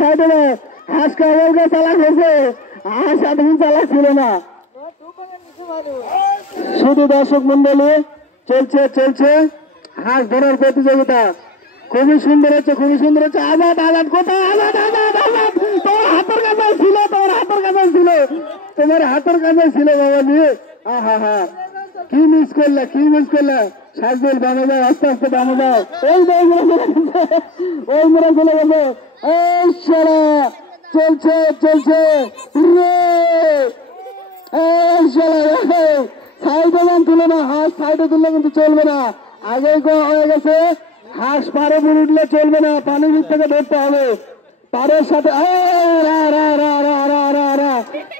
সাইডে দাও। হাঁস কাবলকে চালাক হয়েছে, হাঁস এতদিন চালাক ছিল না। শুধু দর্শক মন্ডলী চলছে চলছে হাঁস ধরার প্রতিযোগিতা। খুবই সুন্দর হচ্ছে, খুবই সুন্দর হচ্ছে। আজাদ আজাদ কোথায়? আজাদ আজাদ আজাদ তোমার হাতের কাছে ছিল, তোমার হাতের কাছে ছিল, তোমার হাতের কাছে ছিল বাবাজি। হা হা কি মিস করলে, কি মিস করলে। সাজদুল বামে যাও, আস্তে আস্তে বামে যাও। ওই ওই মোড়া চলে গেছে। এই শালা চলছে চলছে সাইডে যান তুলে না, হাঁস সাইডে তুললে কিন্তু চলবে না। আগে হয়ে গেছে, হাঁস পারে বুড়ি উঠলে চলবে না, পানির ভিতর থেকে ধরতে হবে। পারের সাথে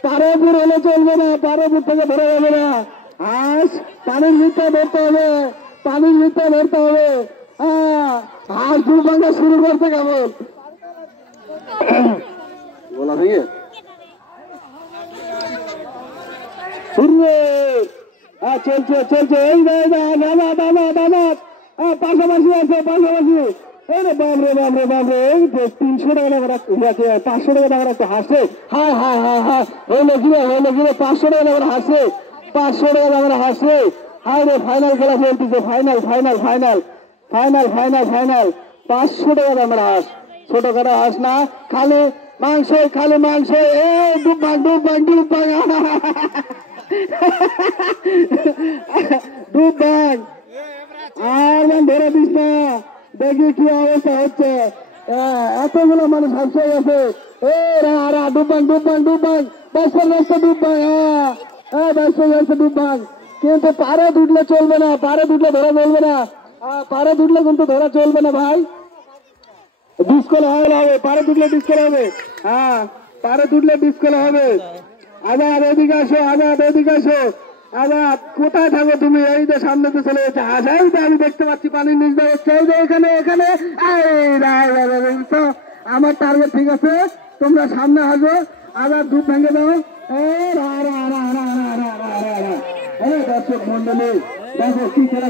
পারে বুড় হলে চলবে না, পারে বুড় থেকে ধরে যাবে না। হাঁস পানির ভিতরে ধরতে হবে, পানির ভিতরে ধরতে হবে। হাঁস দু ভাঙা শুরু করতে কেমন বলা ভেঙে চলছে চলছে। এই দাদা দাদা দাদা পাশাপাশি আছে, পাশাপাশি। বাবরে বাবরে বাবরে 300 টাকা রাখতে, 500 টাকা রাখতে হাসে। হ্যাঁ হ্যাঁ হ্যাঁ হ্যাঁ হইলো কিনে 500 টাকা হাসে, 500 টাকা হাসে। হায় রে ফাইনাল খেলা চলতেছে, final final final final final final. 500 টাকা আমরা হাস, ছোট করে হাস না, খালি মাংস, খালি মাংস। ডুব ভাঙ ডুব ভাঙ ডুব ভাঙ ডুব ভাঙ। আর ধরে দিস না, দেখি কি অবস্থা হচ্ছে। এতগুলো মানুষ হাসে গেছে। ডুব ভাঙ ডুব ভাঙ ডুব ভাঙ, ব্যস্ত ডুব ভাঙ। ব্যস্ত ডুব ভাঙ। কিন্তু পারে দুটলে চলবে না, পারে দুটলে ধরা চলবে না, পারে দুটলে কিন্তু ধরা চলবে না ভাই। ডিসকল হবে, পারে দুটলে ডিসকল হবে। হ্যাঁ পারে দুটলে ডিসকল হবে। আজাদ এদিকে আসো, আজাদ এদিকে আসো। আজাদ কোথায় থাকো তুমি? এই যে সামনে তো চলে যাচ্ছে হাঁস, এই যে আমি দেখতে পাচ্ছি পানির নিচ দিয়ে হচ্ছে। এই যে এখানে এখানে আমার টার্গেট ঠিক আছে, তোমরা সামনে আসো। আজাদ দুধ ভেঙে দাও। দর্শক মন্ডলী দেখো কি খেলা।